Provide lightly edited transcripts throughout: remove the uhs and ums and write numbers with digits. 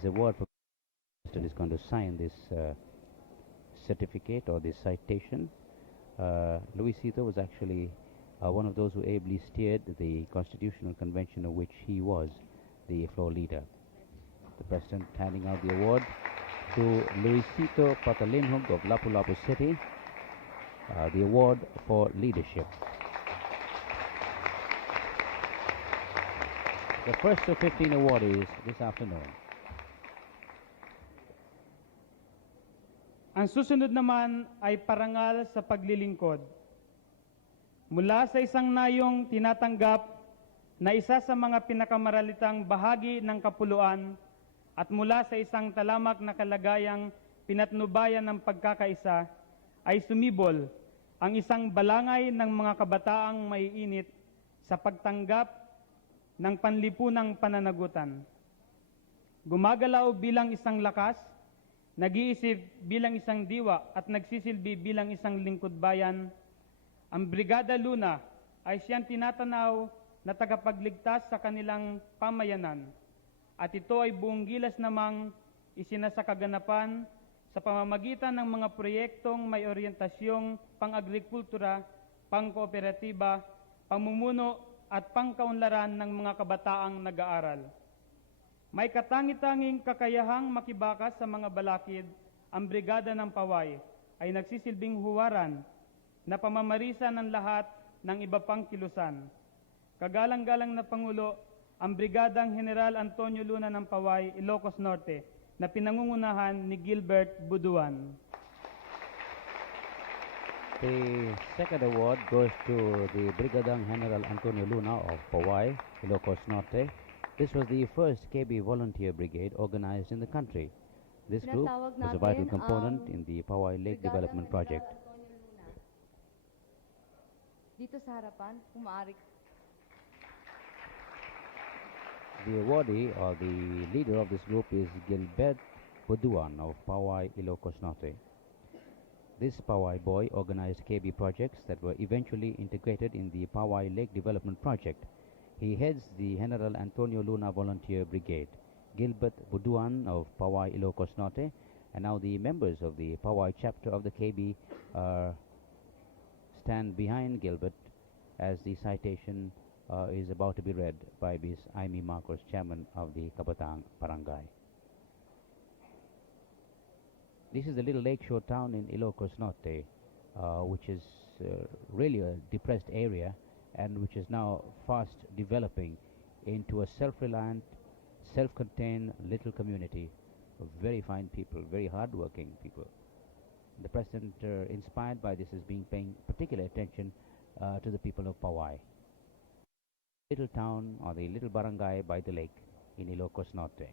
The award for is going to sign this certificate or this citation. Luisito was actually one of those who ably steered the Constitutional Convention of which he was the floor leader. The President handing out the award to Luisito Patalinhog of Lapu-Lapu City, the award for leadership. The first of 15 awardees this afternoon. Ang susunod naman ay parangal sa paglilingkod. Mula sa isang nayong tinatanggap na isa sa mga pinakamaralitang bahagi ng kapuluan at mula sa isang talamak na kalagayang pinatnubayan ng pagkakaisa, ay sumibol ang isang balangay ng mga kabataang maiinit sa pagtanggap ng panlipunang pananagutan. Gumagalaw bilang isang lakas, nag-iisip bilang isang diwa at nagsisilbi bilang isang lingkod bayan, ang Brigada Luna ay siyang tinatanaw na tagapagligtas sa kanilang pamayanan at ito ay buong gilas namang isinasakaganapan sa pamamagitan ng mga proyektong may oryentasyong pang-agrikultura, pang-kooperatiba, pamumuno at pangkaunlaran ng mga kabataang nag-aaral. May katangi-tanging kakayahang makibakas sa mga balakid, ang Brigada ng Paway ay nagsisilbing huwaran na pamamarisa ng lahat ng iba pang kilusan. Kagalang-galang na Pangulo, ang Brigadang General Antonio Luna ng Paway, Ilocos Norte, na pinangungunahan ni Gilbert Buduan. The second award goes to the Brigadang General Antonio Luna of Paway, Ilocos Norte. This was the first KB Volunteer Brigade organized in the country. This group was a vital component in the Paway Lake Development Project. Dito sa harapan, kung maaari. The awardee or the leader of this group is Gilbert Buduan of Paway, Ilocos Norte. This Paway boy organized KB projects that were eventually integrated in the Paway Lake Development Project. He heads the General Antonio Luna Volunteer Brigade. Gilbert Buduan of Paway, Ilocos Norte, and now the members of the Paway chapter of the KB stand behind Gilbert as the citation is about to be read by Ms. Aimee Marcos, chairman of the Kabatang Barangay. This is the little lakeshore town in Ilocos Norte, which is really a depressed area and which is now fast developing into a self-reliant, self-contained little community of very fine people, very hard-working people. The President, inspired by this, is paying particular attention to the people of Paway. Little town or the little barangay by the lake in Ilocos Norte.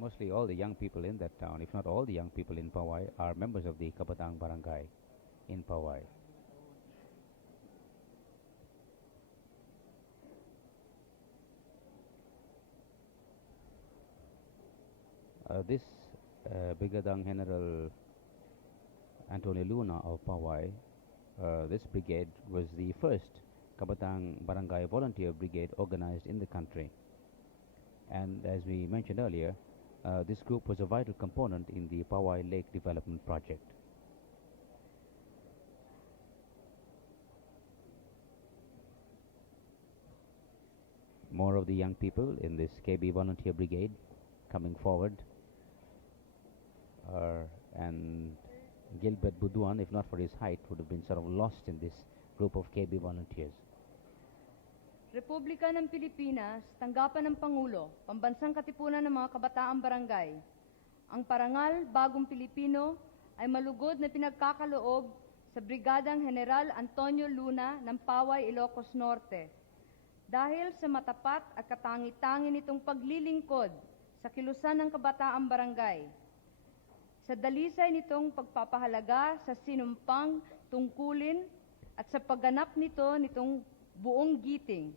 Mostly all the young people in that town, if not all the young people in Paway, are members of the Kabatang Barangay in Paway. This Brigadang General Antonio Luna of Paway, this brigade was the first Kabatang Barangay Volunteer Brigade organized in the country. And as we mentioned earlier, this group was a vital component in the Paway Lake Development Project. More of the young people in this KB Volunteer Brigade coming forward, and Gilbert Buduan, if not for his height, would have been sort of lost in this group of KB volunteers. Republika ng Pilipinas, tanggapan ng Pangulo, Pambansang Katipunan ng mga Kabataang Barangay. Ang parangal, Bagong Pilipino, ay malugod na pinagkakaloob sa Brigadang General Antonio Luna ng Paway, Ilocos Norte. Dahil sa matapat at katangi-tangi nitong paglilingkod sa kilusan ng Kabataang Barangay, sa dalisay nitong pagpapahalaga sa sinumpang tungkulin at sa pagganap nitong buong giting,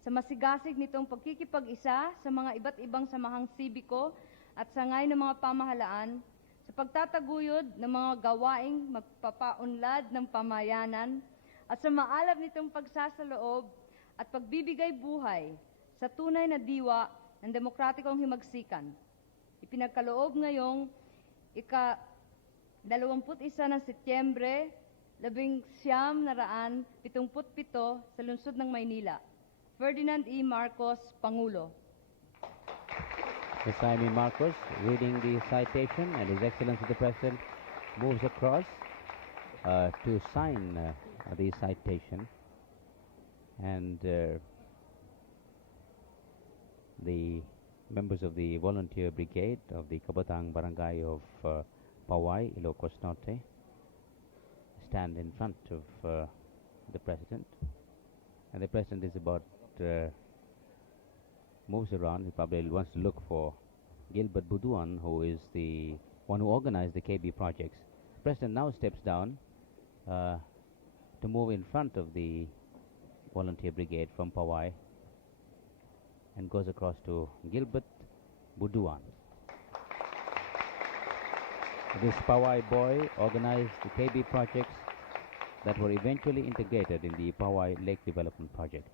sa masigasig nitong pagkikipag-isa sa mga iba't ibang samahang sibiko at sangay ng mga pamahalaan, sa pagtataguyod ng mga gawaing magpapaunlad ng pamayanan at sa maalab nitong pagsasaloob at pagbibigay buhay sa tunay na diwa ng demokratikong himagsikan. Ipinagkaloob ngayong ika-21 ng Setyembre 1977 sa lungsod ng Maynila. Ferdinand E. Marcos, Pangulo. Mr. Jaime Marcos reading the citation, and His Excellency the President moves across to sign the citation, and the members of the volunteer brigade of the Kabatang Barangay of Pawai, Ilocos Norte, stand in front of the President, and the President is about moves around. He probably wants to look for Gilbert Buduan, who is the one who organized the KB projects. The President now steps down to move in front of the volunteer brigade from Pawai and goes across to Gilbert Buduan. This Pawai boy organized the KB projects that were eventually integrated in the Pawai Lake Development Project.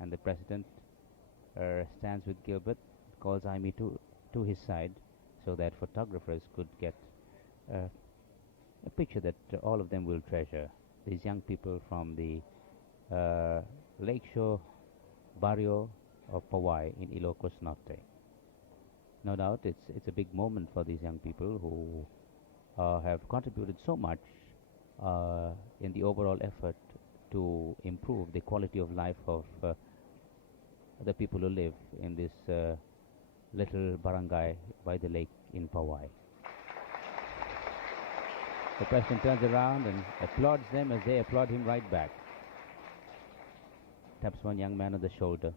And the President stands with Gilbert, calls Jaime to his side so that photographers could get a picture that all of them will treasure. These young people from the Lakeshore Barrio of Pawai in Ilocos Norte. No doubt it's a big moment for these young people who have contributed so much in the overall effort to improve the quality of life of the people who live in this little barangay by the lake in Pawai. The President turns around and applauds them as they applaud him right back. Taps one young man on the shoulder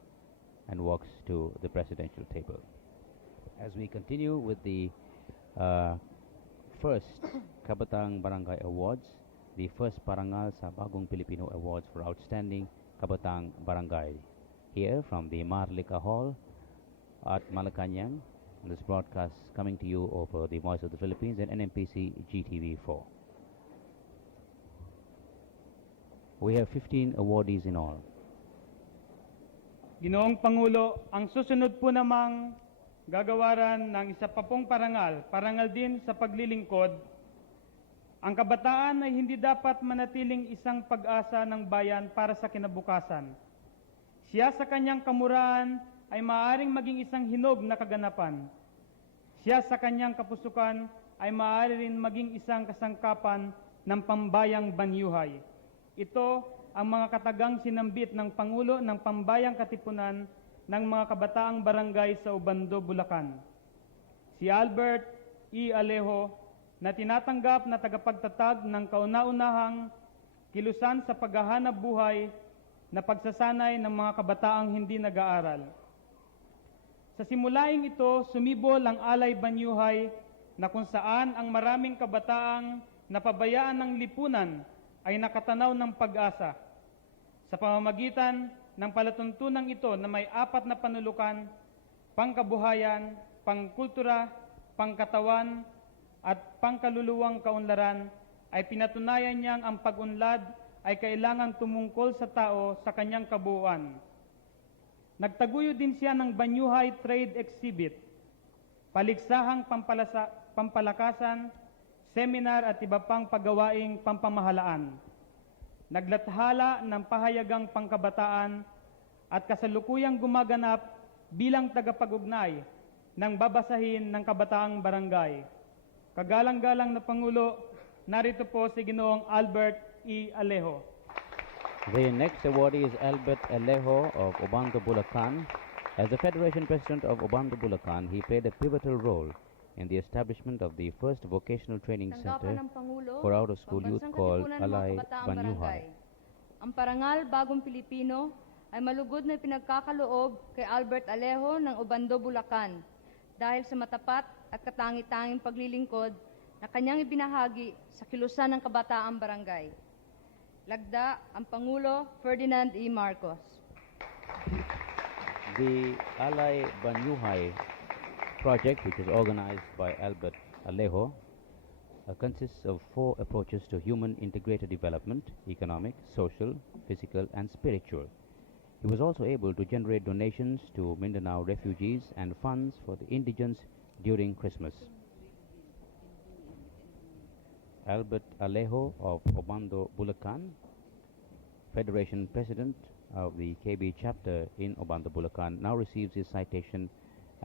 and walks to the presidential table. As we continue with the first Kabatang Barangay Awards, the first Parangal sa Bagong Pilipino Awards for Outstanding Kabatang Barangay. Here from the Marlica Hall at Malacanang, this broadcast coming to you over the Voice of the Philippines and NMPC GTV4. We have 15 awardees in all. Ginoong Pangulo, ang susunod po namang gagawaran ng isa pa pong parangal din sa paglilingkod. Ang kabataan ay hindi dapat manatiling isang pag-asa ng bayan para sa kinabukasan. Siya sa kanyang kamurahan ay maaaring maging isang hinog na kaganapan. Siya sa kanyang kapusukan ay maaari rin maging isang kasangkapan ng pambayang banyuhay. Ito ang mga katagang sinambit ng Pangulo ng Pambayang Katipunan ng mga kabataang barangay sa Obando, Bulacan. Si Albert E. Alejo, na tinatanggap na tagapagtatag ng kauna-unahang kilusan sa paghahanap buhay na pagsasanay ng mga kabataang hindi nag-aaral. Sa simulaing ito, sumibol ang Alay Banyuhay na kung saan ang maraming kabataang napabayaan ng lipunan ay nakatanaw ng pag-asa. Sa pamamagitan ng palatuntunang ito na may 4 na panulukan, pangkabuhayan, pangkultura, pangkatawan, at pangkaluluwang kaunlaran, ay pinatunayan niyang ang pag-unlad ay kailangang tumungkol sa tao sa kanyang kabuuan. Nagtaguyo din siya ng Banyuhay Trade Exhibit, paliksahang pampalakasan, seminar at iba pang paggawaing pampamahalaan. Naglathala ng pahayagang pangkabataan at kasalukuyang gumaganap bilang tagapag-ugnay ng babasahin ng kabataang barangay. Kagalang-galang na Pangulo, narito po si Ginoong Albert E. Alejo. The next awardee is Albert Alejo of Obando, Bulacan. As the Federation President of Obando, Bulacan, he played a pivotal role in the establishment of the first vocational training center for out-of-school youth called Alay Banyuhay. Ang parangal Bagong Pilipino ay malugod na pinagkakaloob kay Albert Alejo ng Obando, Bulacan dahil sa matapat at katangi-tanging paglilingkod na kanyang ibinahagi sa kilusan ng kabataang barangay. Lagda ang Pangulo Ferdinand E. Marcos. The Alay Banyuhay project, which is organized by Albert Alejo, consists of 4 approaches to human integrated development: economic, social, physical, and spiritual. He was also able to generate donations to Mindanao refugees and funds for the indigents during Christmas. Albert Alejo of Obando, Bulacan, Federation President of the KB chapter in Obando, Bulacan, now receives his citation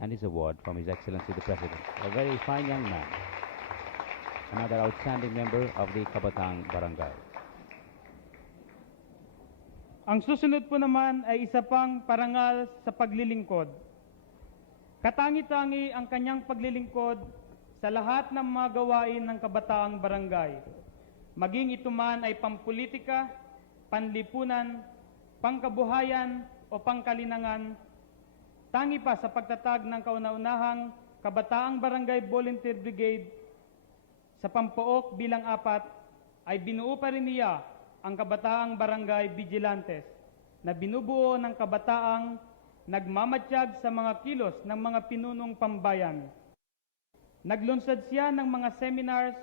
and his award from His Excellency the President. A very fine young man. Another outstanding member of the Kabatang Barangay. Ang susunod po naman ay isa pang parangal sa paglilingkod. Katangi-tangi ang kanyang paglilingkod sa lahat ng mga gawain ng Kabataang Barangay. Maging ito man ay pampolitika, panlipunan, pangkabuhayan o pangkalinangan, tangi pa sa pagtatag ng kauna-unahang Kabataang Barangay Volunteer Brigade sa Pampook bilang 4 ay binuo pa rin niya ang Kabataang Barangay Vigilantes na binubuo ng kabataang nagmamatsyag sa mga kilos ng mga pinunong pambayan. Naglunsad siya ng mga seminars,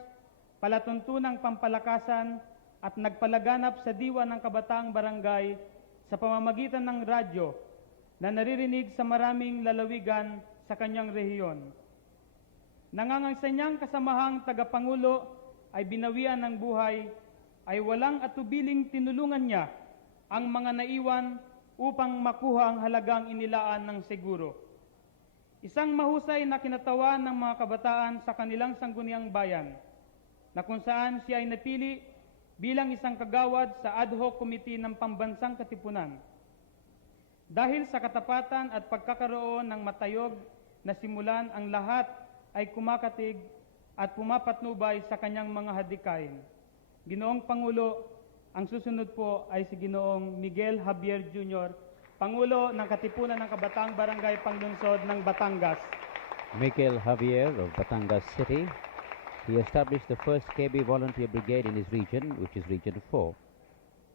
palatuntunang pampalakasan at nagpalaganap sa diwa ng Kabataang Barangay sa pamamagitan ng radyo na naririnig sa maraming lalawigan sa kanyang rehiyon. Nangangasa niyang kasamahang tagapangulo ay binawian ng buhay, ay walang atubiling tinulungan niya ang mga naiwan upang makuha ang halagang inilaan ng seguro. Isang mahusay na kinatawan ng mga kabataan sa kanilang sangguniang bayan, na kung saan siya ay napili bilang isang kagawad sa ad hoc committee ng Pambansang Katipunan. Dahil sa katapatan at pagkakaroon ng matayog na simulan, ang lahat ay kumakatig at pumapatnubay sa kanyang mga hadikain. Ginoong Pangulo, ang susunod po ay si Ginoong Miguel Javier Jr., Pangulo ng Katipunan ng Kabataang Barangay Panglungsod ng Batangas. Miguel Javier of Batangas City. He established the first KB Volunteer Brigade in his region, which is Region 4.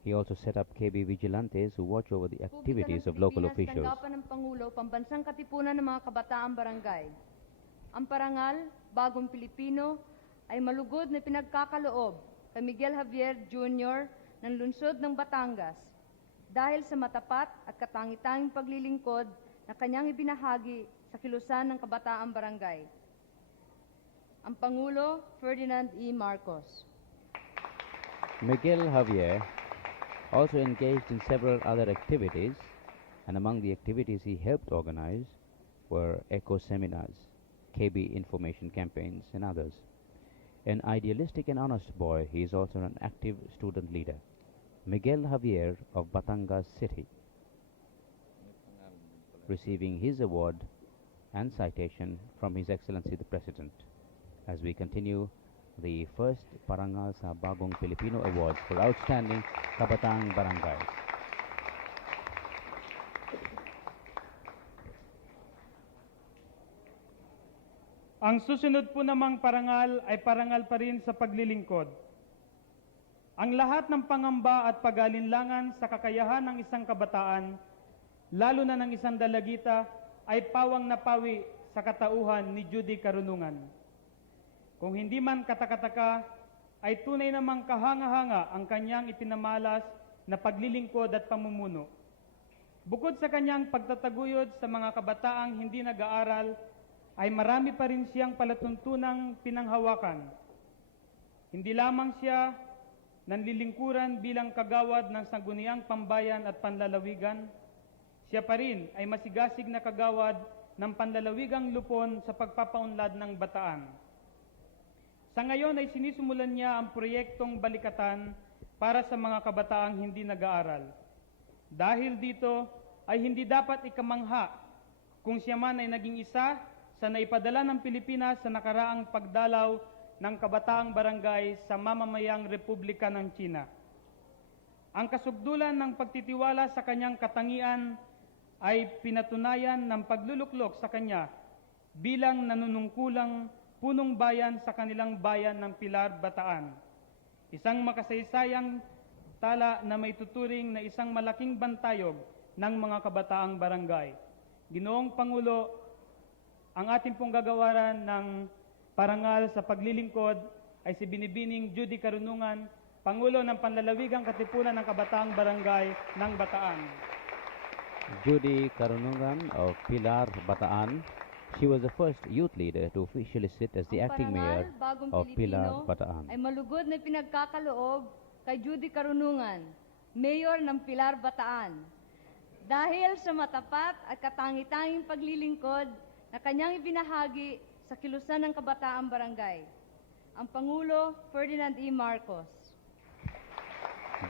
He also set up KB Vigilantes who watch over the activities of local officials. Tanggapan ng Pangulo, Pambansang Katipunan ng mga Kabataang Barangay. Ang parangal, Bagong Pilipino, ay malugod na pinagkakaloob kay Miguel Javier Jr. ng lungsod ng Batangas dahil sa matapat at katangi-tanging paglilingkod na kanyang ibinahagi sa kilusan ng Kabataang Barangay. Ang Pangulo, Ferdinand E. Marcos. Miguel Javier also engaged in several other activities, and among the activities he helped organize were eco seminars, KB information campaigns, and others. An idealistic and honest boy, he is also an active student leader. Miguel Javier of Batangas City, receiving his award and citation from His Excellency the President. As we continue the first Parangal sa Bagong Pilipino Awards for Outstanding Kabataang Barangay. Ang susunod po namang parangal ay parangal pa rin sa paglilingkod. Ang lahat ng pangamba at pag-alinlangan sa kakayahan ng isang kabataan, lalo na ng isang dalagita, ay pawang napawi sa katauhan ni Judy Karunungan. Kung hindi man katakataka, ay tunay namang kahanga-hanga ang kanyang ipinamalas na paglilingkod at pamumuno. Bukod sa kanyang pagtataguyod sa mga kabataang hindi nag-aaral, ay marami pa rin siyang palatuntunang pinanghawakan. Hindi lamang siya nanlilingkuran bilang kagawad ng sangguniang pambayan at panlalawigan, siya pa rin ay masigasig na kagawad ng panlalawigang lupon sa pagpapaunlad ng bataan. Sa ngayon ay sinisimulan niya ang proyektong Balikatan para sa mga kabataang hindi nag-aaral. Dahil dito ay hindi dapat ikamangha kung siya man ay naging isa sa naipadala ng Pilipinas sa nakaraang pagdalaw ng Kabataang Barangay sa mamamayang Republika ng China. Ang kasugdulan ng pagtitiwala sa kanyang katangian ay pinatunayan ng pagluluklok sa kanya bilang nanunungkulang punong bayan sa kanilang bayan ng Pilar, Bataan. Isang makasaysayang tala na may tuturing na isang malaking bantayog ng mga kabataang barangay. Ginoong Pangulo, ang ating pong gagawaran ng parangal sa paglilingkod ay si Binibining Judy Karunungan, Pangulo ng Panlalawigang Katipunan ng Kabataang Barangay ng Bataan. Judy Karunungan of Pilar, Bataan. She was the first youth leader to officially sit as the Ang acting parangal, mayor Bagong of Pilar, Pilipino, Bataan. ay malugod na pinagkakaloob kay Judy Karunungan, Mayor ng Pilar, Bataan. Dahil sa matapat at katangi-tanging paglilingkod na kanyang ibinahagi sa kilusan ng Kabataang Barangay. Ang Pangulo, Ferdinand E. Marcos.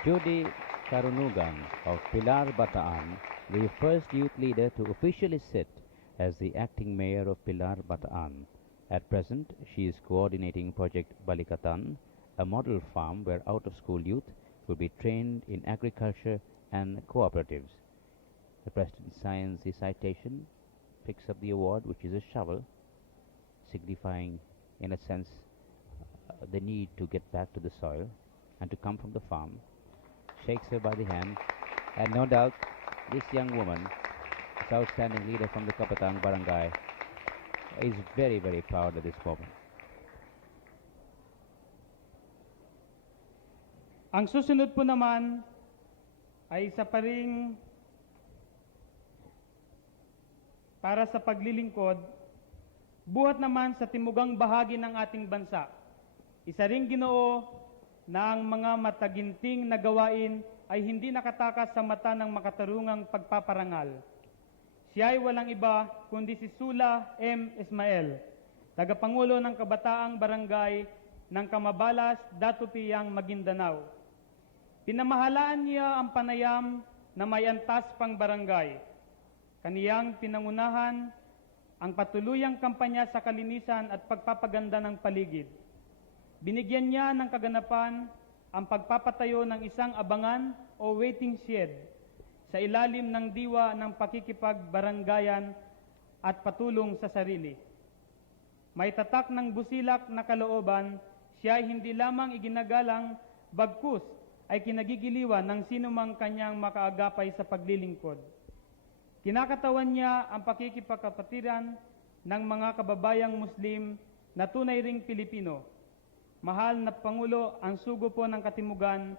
Judy Karunungan of Pilar, Bataan, the first youth leader to officially sit as the acting mayor of Pilar, Bataan. At present, she is coordinating Project Balikatan, a model farm where out-of-school youth will be trained in agriculture and cooperatives. The President signs the citation, picks up the award, which is a shovel, signifying, in a sense, the need to get back to the soil and to come from the farm, shakes her by the hand, and no doubt this young woman, this outstanding leader from the Kabataang Barangay, is very, very proud at this moment. Ang susunod po naman ay isa pa ring para sa paglilingkod, buhat naman sa timugang bahagi ng ating bansa. Isa ring ginoo na ang mga mataginting na gawain ay hindi nakatakas sa mata ng makatarungang pagpaparangal. Siya ay walang iba kundi si Sula M. Ismael, tagapangulo ng Kabataang Barangay ng Kamabalas, Datupiyang, Maguindanao. Pinamahalaan niya ang panayam na may antas pang barangay. Kaniyang pinangunahan ang patuluyang kampanya sa kalinisan at pagpapaganda ng paligid. Binigyan niya ng kaganapan ang pagpapatayo ng isang abangan o waiting shed sa ilalim ng diwa ng pakikipagbaranggayan at patulong sa sarili. May tatak ng busilak na kalooban, siya ay hindi lamang iginagalang, bagkus ay kinagigiliwan ng sinumang kanyang makaagapay sa paglilingkod. Kinakatawan niya ang pakikipagkapatiran ng mga kababayang Muslim na tunay ring Pilipino. Mahal na Pangulo, ang sugo po ng Katimugan,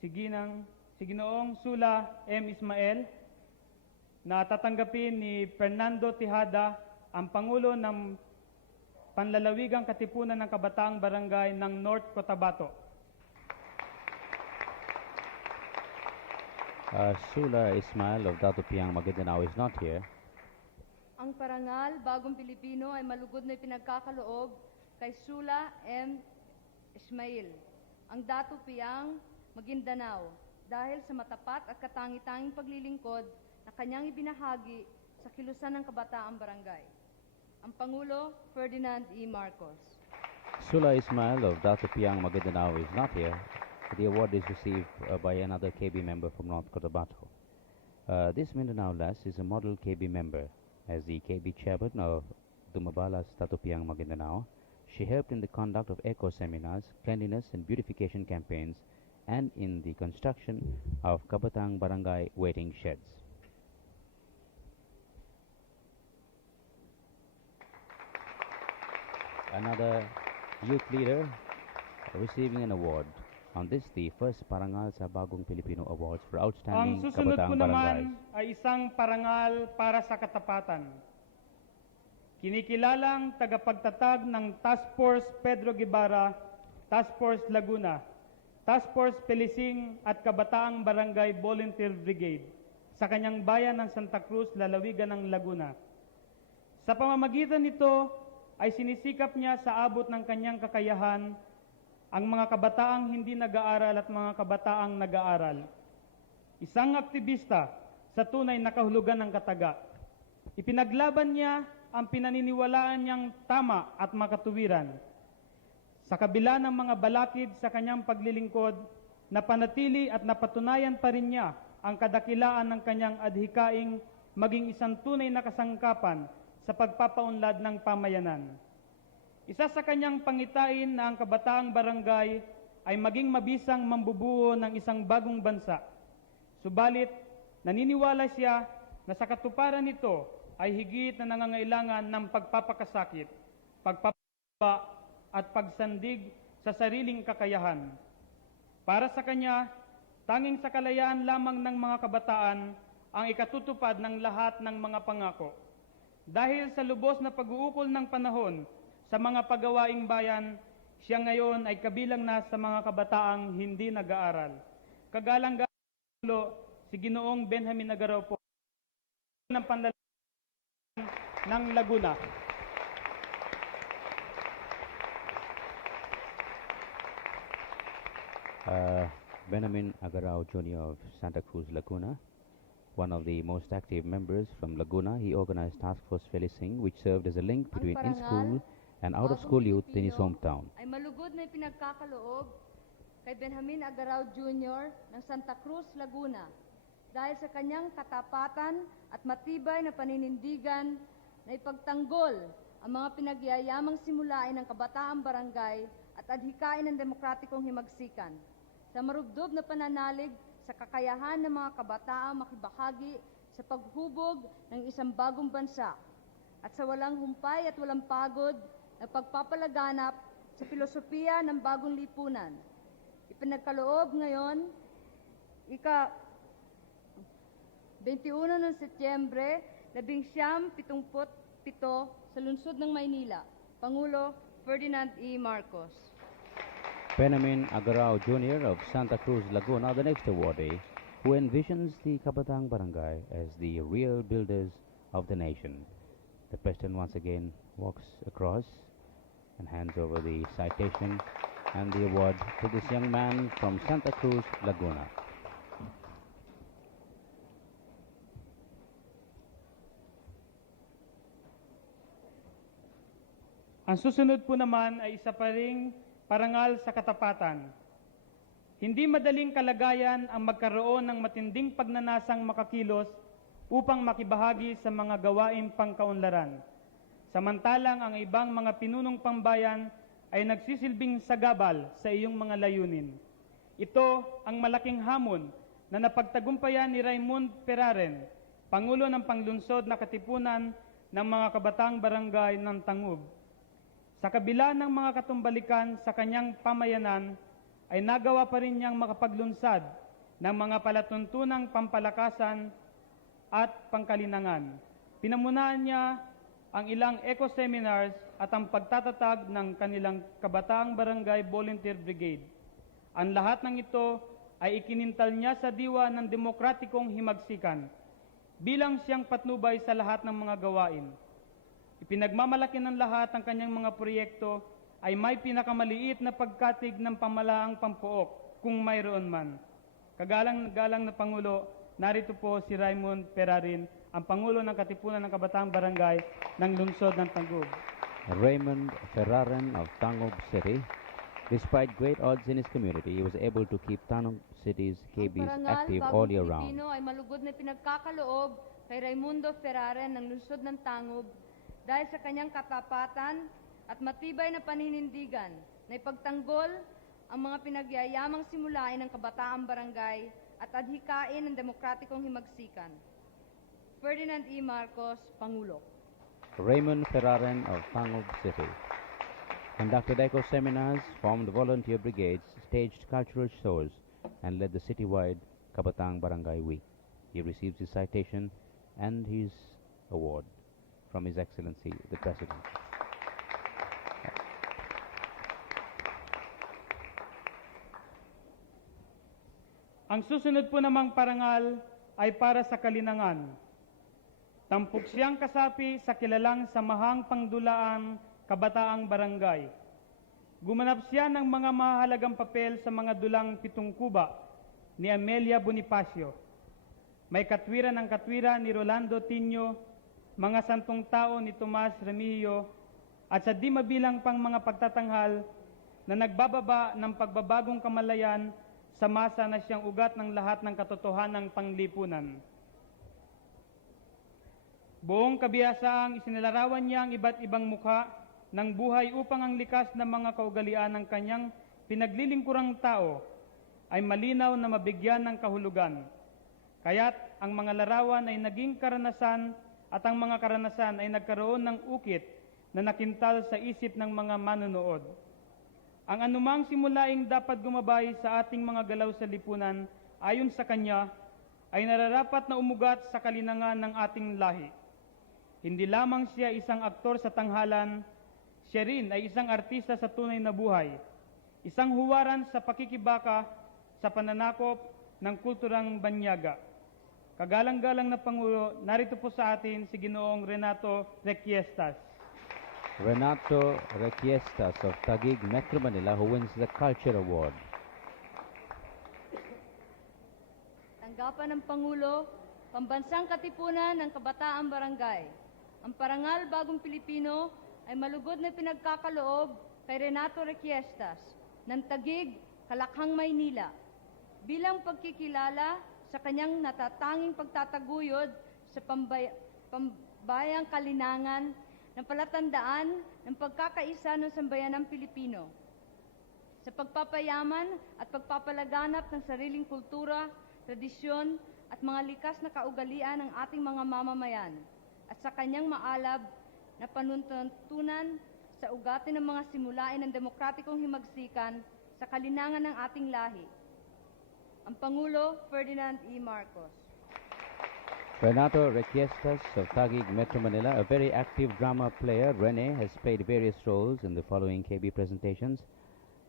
si Ginoong Sula M. Ismael, na tatanggapin ni Fernando Tejada, ang Pangulo ng Panlalawigang Katipunan ng Kabataang Barangay ng North Cotabato. Sula Ismail of Datupiyang, Maguindanao is not here. Ang parangal, Bagong Pilipino, ay malugod na pinagkakaloob kay Sula M. Ismail, ang Datupiyang, Maguindanao, dahil sa matapat at katangi-tanging paglilingkod na kanyang ibinahagi sa kilusan ng Kabataang Barangay. Ang Pangulo, Ferdinand E. Marcos. Sula Ismail of Datupiyang, Maguindanao is not here. The award is received by another KB member from North Cotabato. This Mindanao lass is a model KB member. As the KB chairman of Dumabalas Datupiyang, Maguindanao, she helped in the conduct of eco seminars, cleanliness and beautification campaigns, and in the construction of Kabataang Barangay waiting sheds. Another youth leader receiving an award. On this, the first Parangal sa Bagong Pilipino Awards for Ang Outstanding susunod po Kabataang Barangays. naman ay isang parangal para sa katapatan. Kinikilalang tagapagtatag ng Task Force Pedro Guevara, Task Force Laguna, Task Force Pelising at Kabataang Barangay Volunteer Brigade sa kanyang bayan ng Santa Cruz, lalawigan ng Laguna. Sa pamamagitan nito ay sinisikap niya sa abot ng kanyang kakayahan ang mga kabataang hindi nag-aaral at mga kabataang nag-aaral. Isang aktivista sa tunay na kahulugan ng kataga. Ipinaglaban niya ang pinaniniwalaan niyang tama at makatuwiran. Sa kabila ng mga balakid sa kanyang paglilingkod, napanatili at napatunayan pa rin niya ang kadakilaan ng kanyang adhikaing maging isang tunay na kasangkapan sa pagpapaunlad ng pamayanan. Isa sa kanyang pangitain na ang Kabataang Barangay ay maging mabisang mambubuo ng isang bagong bansa. Subalit, naniniwala siya na sa katuparan nito ay higit na nangangailangan ng pagpapakasakit, pagpapaba at pagsandig sa sariling kakayahan. Para sa kanya, tanging sa kalayaan lamang ng mga kabataan ang ikatutupad ng lahat ng mga pangako. Dahil sa lubos na pag-uukol ng panahon sa mga pagawaing bayan, siya ngayon ay kabilang na sa mga kabataang hindi nag-aaral. Kagalang-galang si Ginoong Benjamin Agaraw po ng Panlalawigan ng Laguna. Benjamin Agaraw Jr. of Santa Cruz, Laguna, one of the most active members from Laguna. He organized Task Force Felicing, which served as a link between in-school and out-of-school youth in his hometown. Ay malugod na ipinagkakaloob kay Benjamin Agaraw Jr. ng Santa Cruz, Laguna dahil sa kanyang katapatan at matibay na paninindigan na ipagtanggol ang mga pinagyayamang simulain ng kabataang barangay at adhikain ng demokratikong himagsikan sa marubdob na pananalig sa kakayahan ng mga kabataang makibahagi sa paghubog ng isang bagong bansa at sa walang humpay at walang pagod na pagpapalaganap sa filosofiya ng bagong lipunan. Ipinagkaloob ngayon, 21 ng Setyembre, 1977 sa lungsod ng Maynila, Pangulo Ferdinand E. Marcos. Benjamin Agaraw Jr. of Santa Cruz, Laguna, the next awardee, who envisions the Kabatang Barangay as the real builders of the nation. The President once again walks across and hands over the citation and the award to this young man from Santa Cruz, Laguna. Ang susunod po naman ay isa pa ring parangal sa katapatan. Hindi madaling kalagayan ang magkaroon ng matinding pagnanasang makakilos upang makibahagi sa mga gawain pangkaunlaran. Samantalang ang ibang mga pinunong pambayan ay nagsisilbing sagabal sa iyong mga layunin. Ito ang malaking hamon na napagtagumpayan ni Raymond Ferraren, Pangulo ng Panglunsod na Katipunan ng mga Kabataang Barangay ng Tangub. Sa kabila ng mga katumbalikan sa kanyang pamayanan, ay nagawa pa rin niyang makapaglunsad ng mga palatuntunang pampalakasan at pangkalinangan. Pinamunaan niya ang ilang eco-seminars at ang pagtatatag ng kanilang Kabataang Barangay Volunteer Brigade. Ang lahat ng ito ay ikinintal niya sa diwa ng demokratikong himagsikan bilang siyang patnubay sa lahat ng mga gawain. Ipinagmamalaki ng lahat ang kanyang mga proyekto ay may pinakamaliit na pagkatig ng pamalaang pampuok kung mayroon man. Kagalang-galang na Pangulo, narito po si Raymond Ferraren, ang Pangulo ng Katipunan ng Kabataang Barangay ng Lungsod ng Tangub. Raymond Ferraren of Tangub City. Despite great odds in his community, he was able to keep Tangub City's KBs active all year round. Ang Parangal Bagong Pilipino ay malugod na pinagkakaloob kay Raimundo Ferraren ng Lungsod ng Tangub dahil sa kanyang katapatan at matibay na paninindigan na ipagtanggol ang mga pinagyayamang simulain ng kabataang barangay at adhikain ng demokratikong himagsikan. Ferdinand E. Marcos, Pangulo. Raymond Ferraren of Tangub City conducted eco-seminars, formed volunteer brigades, staged cultural shows, and led the citywide Kabataang Barangay Week. He receives his citation and his award from His Excellency, the President. Ang susunod po namang parangal ay para sa kalinangan. Tampok siyang kasapi sa kilalang samahang pangdulaan Kabataang Barangay. Gumanap siya ng mga mahalagang papel sa mga dulang Pitong Kuba ni Amelia Bonifacio. May katwiran ng katwiran ni Rolando Tinio, mga santong tao ni Tomas Remigio, at sa di mabilang pang mga pagtatanghal na nagbababa ng pagbabagong kamalayan sa masa na siyang ugat ng lahat ng katotohanang panglipunan. Buong kabiyasaang isinilarawan niya ang iba't ibang mukha ng buhay upang ang likas na mga kaugalian ng kanyang pinaglilingkurang tao ay malinaw na mabigyan ng kahulugan. Kaya't ang mga larawan ay naging karanasan at ang mga karanasan ay nagkaroon ng ukit na nakintal sa isip ng mga manonood. Ang anumang simulaing dapat gumabay sa ating mga galaw sa lipunan ayon sa kanya ay nararapat na umugat sa kalinangan ng ating lahi. Hindi lamang siya isang aktor sa tanghalan, siya rin ay isang artista sa tunay na buhay, isang huwaran sa pakikibaka sa pananakop ng kulturang banyaga. Kagalang-galang na Pangulo, narito po sa atin si Ginoong Renato Requiestas. Renato Requiestas of Taguig, Metro Manila, who wins the Culture Award. Tanggapan ng Pangulo, Pambansang Katipunan ng Kabataang Barangay. Ang parangal Bagong Pilipino ay malugod na pinagkakaloob kay Renato Requiestas ng Taguig, Kalakhang, Maynila bilang pagkikilala sa kanyang natatanging pagtataguyod sa pambayang kalinangan ng palatandaan ng pagkakaisa ng sambayanang Pilipino sa pagpapayaman at pagpapalaganap ng sariling kultura, tradisyon at mga likas na kaugalian ng ating mga mamamayan at sa kanyang maalab na panuntunan sa ugatin ng mga simulain ng demokratikong himagsikan sa kalinangan ng ating lahi. Ang Pangulo, Ferdinand E. Marcos. Renato Requiestas of Taguig, Metro Manila, a very active drama player. Rene has played various roles in the following KB presentations: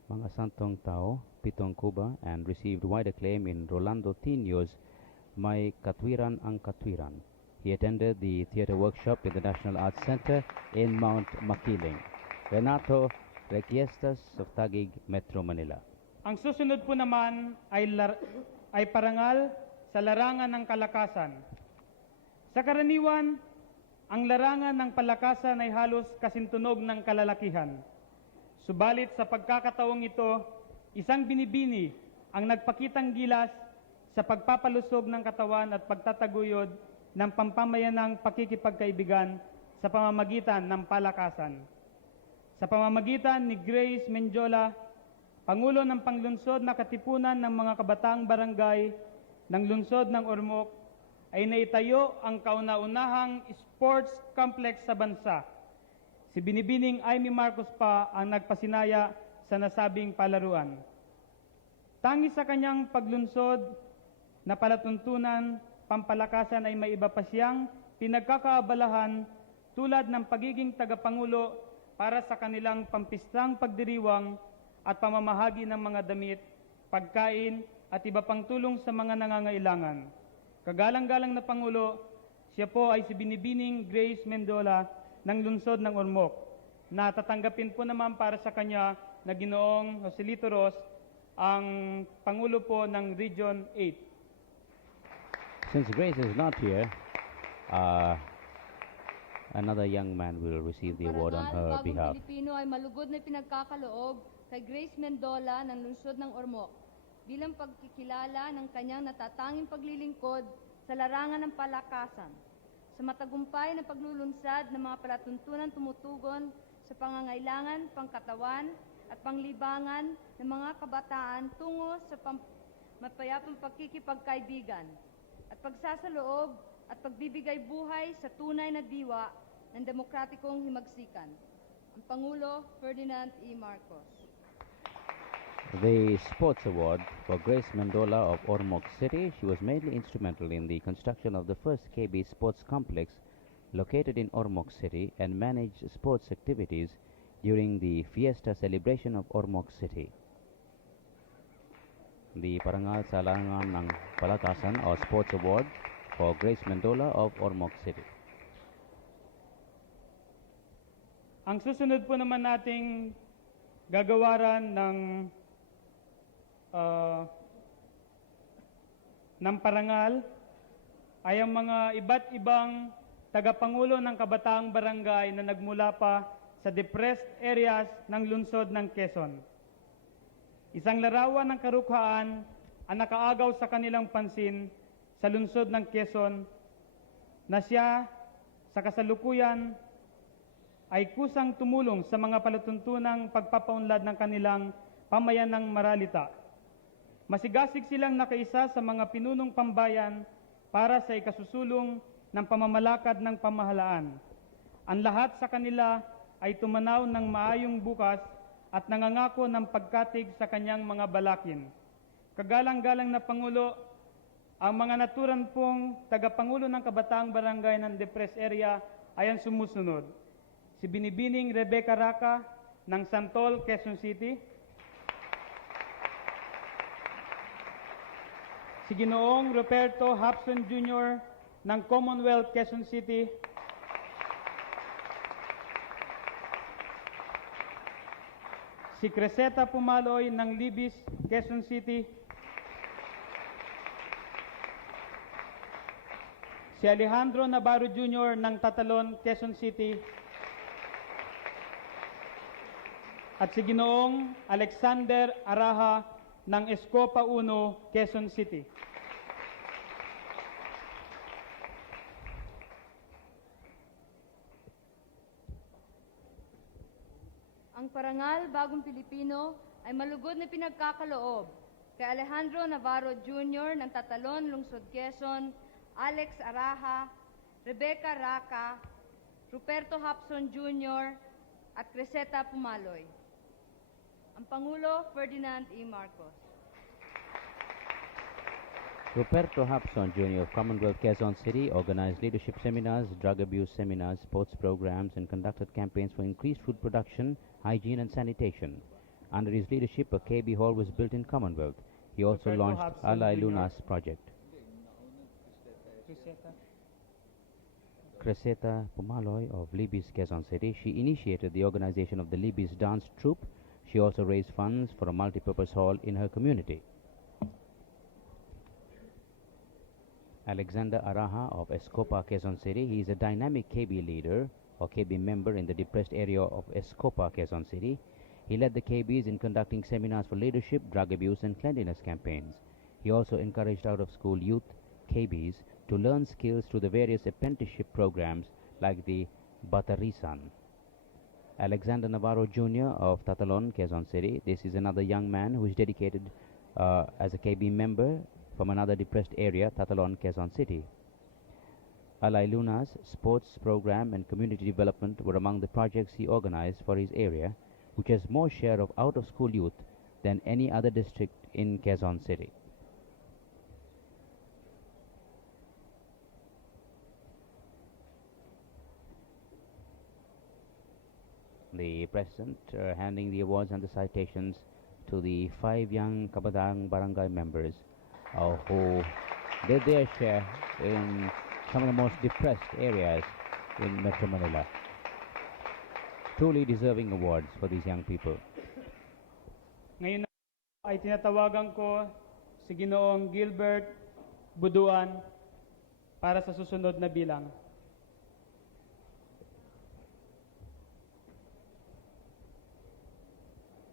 Mga Santong Tao, Pitong Kuba, and received wide acclaim in Rolando Tinio's May Katwiran ang Katwiran. He attended the theatre workshop in the National Arts Center in Mount Makiling. Renato Requiestas of Taguig, Metro Manila. Ang susunod po naman ay parangal sa larangan ng kalakasan. Sa karaniwan, ang larangan ng palakasan ay halos kasintunog ng kalalakihan. Subalit sa pagkakataong ito, isang binibini ang nagpakitang gilas sa pagpapalusog ng katawan at pagtataguyod ng pampamayanang pakikipagkaibigan sa pamamagitan ng palakasan. Sa pamamagitan ni Grace Mendiola, Pangulo ng Panglunsod na Katipunan ng mga Kabataang Barangay ng Lunsod ng Ormoc, ay naitayo ang kauna-unahang sports complex sa bansa. Si Binibining Amy Marcos pa ang nagpasinaya sa nasabing palaruan. Tangi sa kanyang paglunsod na palatuntunan, pampalakasan ay may iba pa siyang pinagkakaabalahan tulad ng pagiging tagapangulo para sa kanilang pampistang pagdiriwang at pamamahagi ng mga damit, pagkain at iba pang tulong sa mga nangangailangan. Kagalang-galang na Pangulo, siya po ay si Binibining Grace Mendiola ng Lunsod ng Ormoc, na tatanggapin po naman para sa kanya na Ginoong Joselito Ros, ang Pangulo po ng Region 8. Since Grace is not here, another young man will receive the award on her Bagong behalf. Pilipino ay malugod na pinagkakaloob kay Grace Mendiola ng Lunsod ng Ormoc bilang pagkikilala ng kanyang natatanging paglilingkod sa larangan ng palakasan, sa matagumpay na paglulunsad ng mga palatuntunan tumutugon sa pangangailangan, pangkatawan at panglibangan ng mga kabataan tungo sa mapayapang pagkikipagkaibigan at pagsasaloob at pagbibigay buhay sa tunay na diwa ng demokratikong himagsikan. Ang Pangulo, Ferdinand E. Marcos. The Sports Award for Grace Mendiola of Ormoc City. She was mainly instrumental in the construction of the first KB Sports Complex located in Ormoc City and managed sports activities during the Fiesta celebration of Ormoc City. The Parangal sa Larangan ng Palakasan or Sports Award for Grace Mendiola of Ormoc City. Ang susunod po naman nating gagawaran ng parangal ay ang mga iba't ibang tagapangulo ng kabataang barangay na nagmula pa sa depressed areas ng lungsod ng Quezon. Isang larawan ng karukhaan ang nakaagaw sa kanilang pansin sa lungsod ng Quezon na siya sa kasalukuyan ay kusang tumulong sa mga palatuntunang pagpapaunlad ng kanilang pamayanang maralita. Masigasig silang nakaisa sa mga pinunong pambayan para sa ikasusulong ng pamamalakad ng pamahalaan. Ang lahat sa kanila ay tumanaw ng maayong bukas at nangangako ng pagkatig sa kanyang mga balakin. Kagalang-galang na Pangulo, ang mga naturan pong tagapangulo ng Kabataang Barangay ng Depressed Area ay ang sumusunod. Si Binibining Rebecca Raca ng Santol, Quezon City. Si Ginoong Roberto Hapson Jr. ng Commonwealth, Quezon City. Si Creseta Pumaloy ng Libis, Quezon City. Si Alejandro Navarro Jr. ng Tatalon, Quezon City. At si Ginoong Alexander Araha ng Escopa 1, Quezon City. Ang parangal Bagong Pilipino ay malugod na pinagkakaloob kay Alejandro Navarro Jr. ng Tatalon, Lungsod, Quezon, Alex Araha, Rebecca Raca, Ruperto Hapson Jr. at Creseta Pumaloy. Ang Pangulo, Ferdinand E. Marcos. Ruperto Hapson Jr. of Commonwealth Quezon City organized leadership seminars, drug abuse seminars, sports programs, and conducted campaigns for increased food production, hygiene, and sanitation. Under his leadership, a KB hall was built in Commonwealth. He also Ruperto launched Hapson Alay Jr. Lunas project. Creseta Pumaloy of Libis, Quezon City. She initiated the organization of the Libis dance troupe. She also raised funds for a multipurpose hall in her community. Alexander Araha of Escopa, Quezon City. He is a dynamic KB leader or KB member in the depressed area of Escopa, Quezon City. He led the KBs in conducting seminars for leadership, drug abuse, and cleanliness campaigns. He also encouraged out-of-school youth KBs to learn skills through the various apprenticeship programs like the Batarisan. Alexander Navarro Jr. of Tatalon, Quezon City. This is another young man who is dedicated as a KB member from another depressed area, Tatalon, Quezon City. Alay Lunas sports program and community development were among the projects he organized for his area, which has more share of out-of-school youth than any other district in Quezon City. The President handing the awards and the citations to the 5 young Kabataang Barangay members who did their share in some of the most depressed areas in Metro Manila. Truly deserving awards for these young people. Ngayon ay tinatawagan ko si Ginoong Gilbert Buduan para sa susunod na bilang.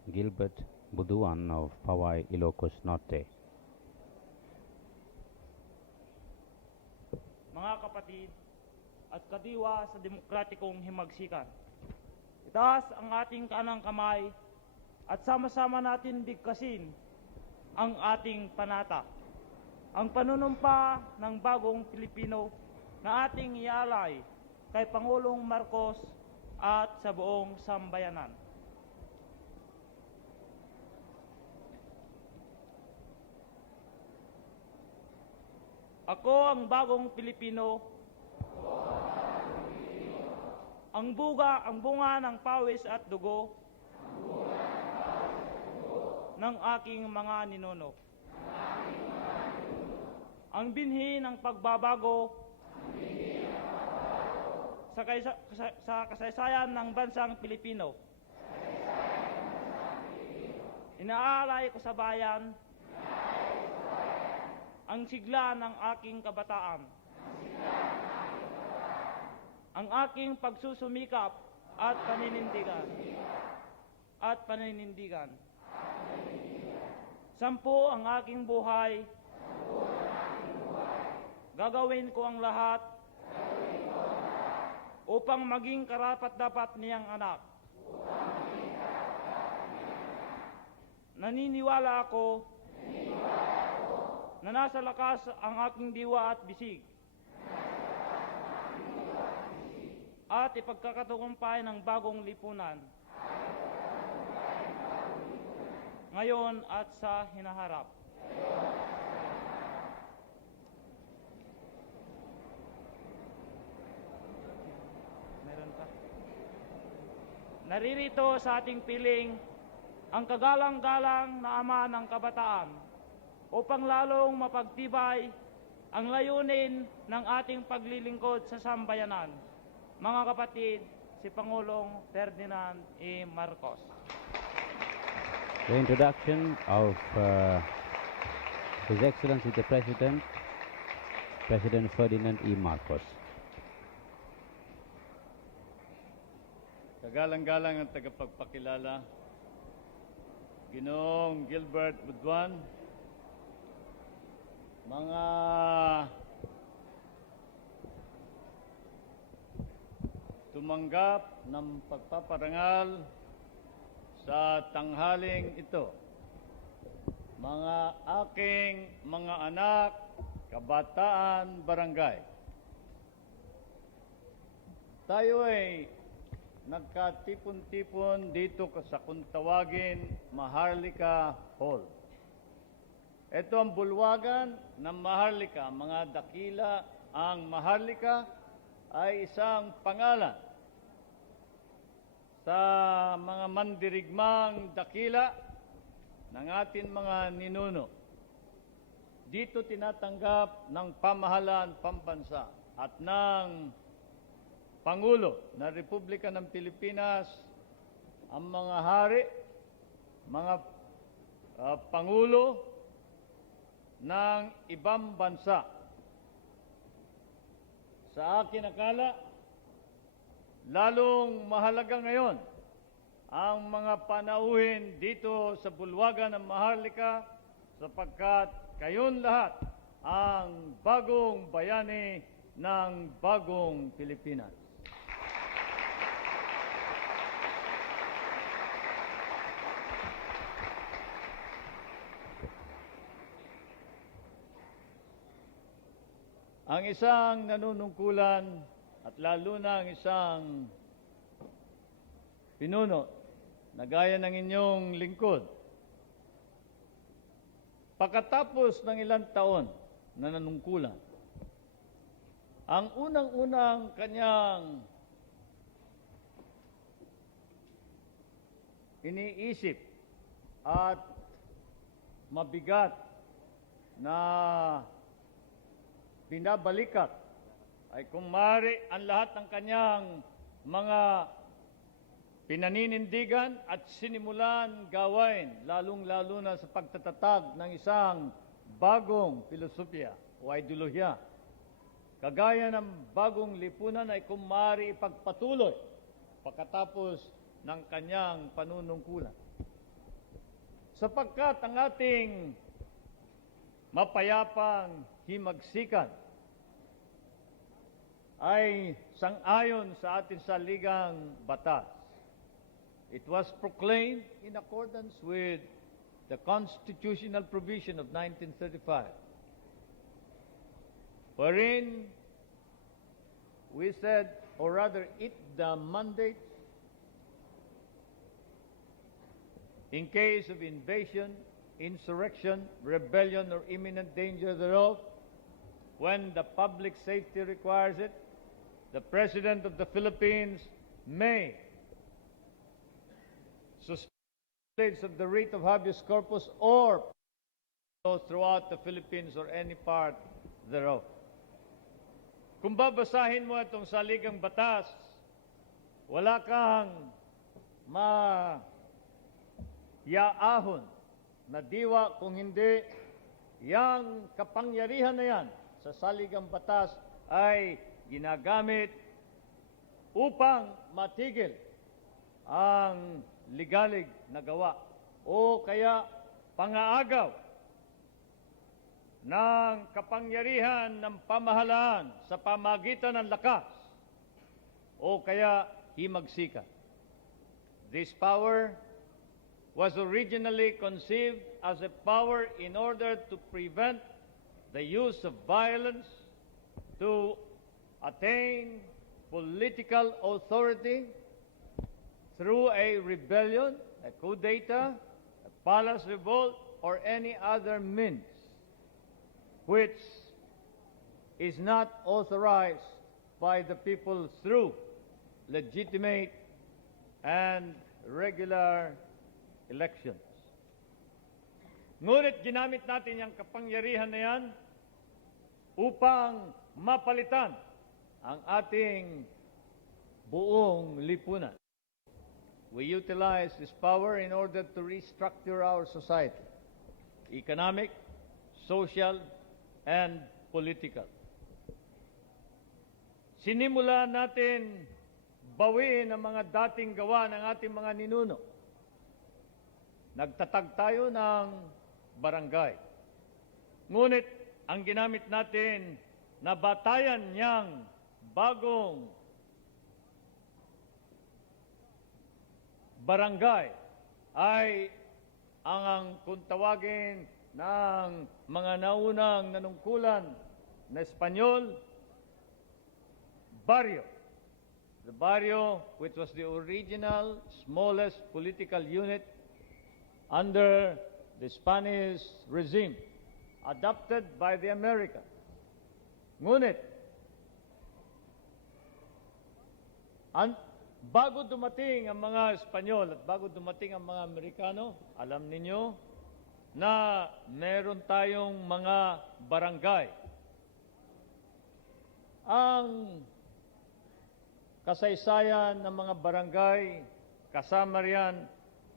Gilbert Buduan of Paway, Ilocos Norte. Mga kapatid at kadiwa sa demokratikong himagsikan, itaas ang ating kanang kamay at sama-sama natin bigkasin ang ating panata, ang panunumpa ng bagong Pilipino na ating ialay kay Pangulong Marcos at sa buong sambayanan. Ako ang bagong Pilipino, ang bunga ng pawis at dugo, ng aking mga ninuno. Ang binhi ng pagbabago, sa kasaysayan ng bansang Pilipino. Inaalay ko sa bayan ang sigla ng aking kabataan, ang aking pagsusumikap at paninindigan. 10 ang aking buhay, gagawin ko ang lahat upang maging karapat-dapat niyang anak. Naniniwala ako na nasa lakas ang aking diwa at bisig. at ipagkakatagumpay ng bagong lipunan ngayon at sa hinaharap. Meron pa. Naririto sa ating piling ang kagalang-galang na ama ng kabataan upang lalong mapagtibay ang layunin ng ating paglilingkod sa sambayanan. Mga kapatid, si Pangulong Ferdinand E. Marcos. The introduction of His Excellency the President, President Ferdinand E. Marcos. Kagalang-galang ang tagapagpakilala, Ginoong Gilbert Butuan, mga tumanggap ng pagpaparangal sa tanghaling ito, mga aking mga anak, kabataan, barangay. Tayo ay nagkatipon-tipon dito sa kung tawagin Maharlika Hall. Ito ang bulwagan ng Maharlika. Mga dakila, ang Maharlika ay isang pangalan sa mga mandirigmang dakila ng ating mga ninuno. Dito tinatanggap ng pamahalaan pambansa at ng Pangulo ng Republika ng Pilipinas ang mga hari, mga pangulo ng ibang bansa. Sa akin akala, lalong mahalaga ngayon ang mga panauhin dito sa bulwagan ng Maharlika sapagkat kayon lahat ang bagong bayani ng bagong Pilipinas. Ang isang nanunungkulan at lalo na ang isang pinuno na gaya ng inyong lingkod, pagkatapos ng ilang taon na nanungkulan, ang unang-unang kanyang iniisip at mabigat na binabalikat ay kung maaari ang lahat ng kanyang mga pinaninindigan at sinimulan gawain, lalong-lalo na sa pagtatatag ng isang bagong filosofiya o ideolohiya. Kagaya ng bagong lipunan ay kung maaari ipagpatuloy pagkatapos ng kanyang panunungkulan. Sapagkat ang ating mapayapang himagsikan ay sang-ayon sa ating saligang batas. It was proclaimed in accordance with the constitutional provision of 1935, wherein we said, or rather it the mandate, in case of invasion, insurrection, rebellion, or imminent danger thereof, when the public safety requires it, the President of the Philippines may suspend of the writ of habeas corpus or throughout the Philippines or any part thereof. Kung babasahin mo itong saligang batas, wala kang yaahon na diwa kung hindi yang kapangyarihan na yan sa saligang batas ay ginagamit upang matigil ang ligalig na gawa o kaya pangaagaw ng kapangyarihan ng pamahalaan sa pamagitan ng lakas o kaya himagsikan. This power was originally conceived as a power in order to prevent the use of violence to attain political authority through a rebellion, a coup d'etat, a palace revolt, or any other means which is not authorized by the people through legitimate and regular elections. Ngunit ginamit natin yung kapangyarihan na yan upang mapalitan ang ating buong lipunan. We utilize this power in order to restructure our society, economic, social, and political. Sinimula natin bawiin ang mga dating gawa ng ating mga ninuno. Nagtatag tayo ng barangay. Ngunit ang ginamit natin na batayan niyang bagong barangay ay ang kung tawagin ng mga naunang nanungkulan na Espanyol, barrio. The barrio, which was the original smallest political unit under the Spanish regime, adopted by the Americans. Ngunit, bago dumating ang mga Espanyol at bago dumating ang mga Amerikano, alam ninyo na meron tayong mga barangay. Ang kasaysayan ng mga barangay, kasama riyan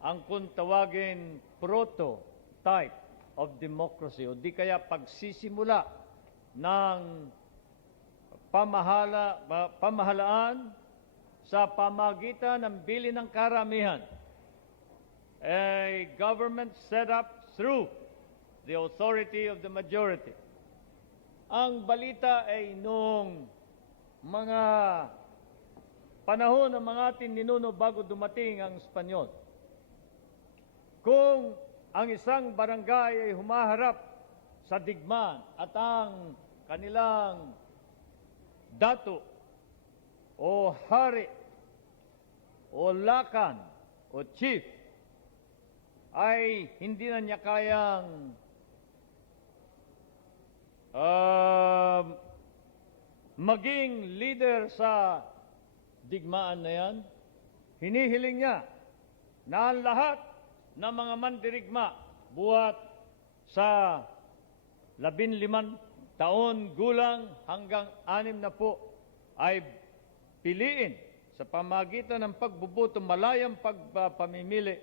ang kung tawagin prototype of democracy o di kaya pagsisimula ng pamahalaan sa pamagitan ng bili ng karamihan. A government set up through the authority of the majority. Ang balita ay noong mga panahon ng mga ating ninuno bago dumating ang Espanyol. Kung ang isang barangay ay humaharap sa digmaan at ang kanilang dato o hari o lakan o chief ay hindi na niya kayang maging leader sa digmaan na yan, hinihiling niya na ang lahat ng mga mandirigma buhat sa 15 taon gulang hanggang 60 ay piliin sa pamagitan ng pagbubuto, malayang pagpamimili,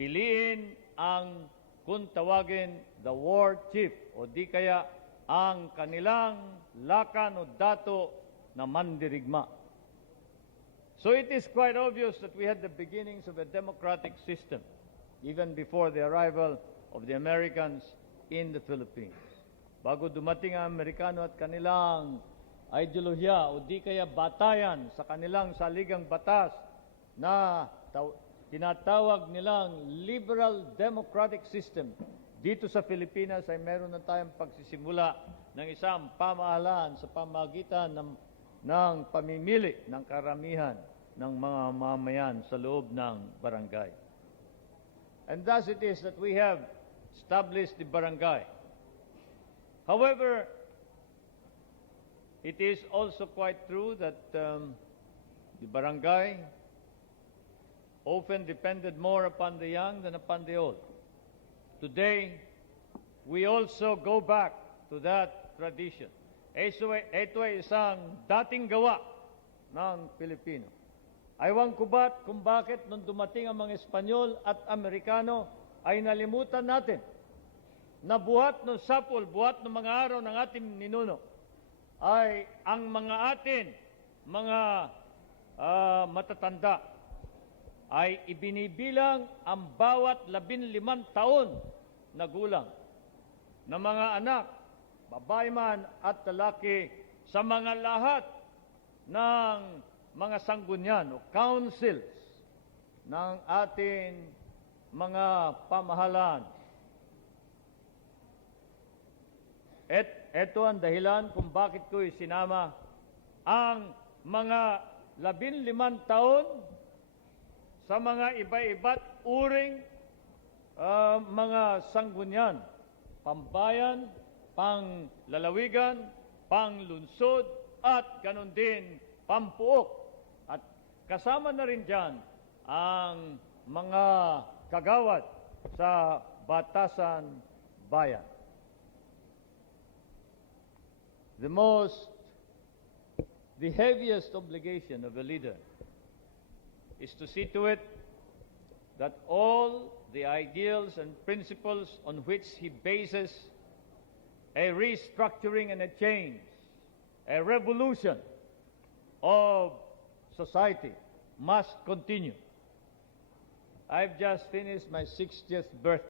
piliin ang kung tawagin the war chief o di kaya ang kanilang lakan o dato na mandirigma. So it is quite obvious that we had the beginnings of a democratic system even before the arrival of the Americans in the Philippines. Bago dumating ang Amerikano at kanilang ideolohiya o di kaya batayan sa kanilang saligang batas na tinatawag nilang liberal democratic system, dito sa Pilipinas ay meron na tayong pagsisimula ng isang pamahalaan sa pamagitan ng pamimili ng karamihan ng mga mamayan sa loob ng barangay. And thus it is that we have established the barangay. However, it is also quite true that the barangay often depended more upon the young than upon the old. Today, we also go back to that tradition. Ito ay isang dating gawa ng Pilipino. Aywan ko ba't kung bakit nung dumating ang mga Espanyol at Amerikano ay nalimutan natin na buhat ng sapul, buhat ng mga araw ng ating ninuno ay ang mga atin, mga matatanda ay ibinibilang ang bawat 15 taon na gulang na mga anak, babae man at lalaki sa mga lahat ng mga sanggunian o councils ng ating mga pamahalaan. Ito ang dahilan kung bakit ko isinama ang mga 15 taon sa mga iba-iba't uring mga sanggunian, pambayan, panglalawigan, panglungsod, at ganon din pampuok. At kasama na rin dyan ang mga kagawad sa Batasan Bayan. The heaviest obligation of a leader is to see to it that all the ideals and principles on which he bases a restructuring and a change, a revolution of society must continue. I've just finished my 60th birthday.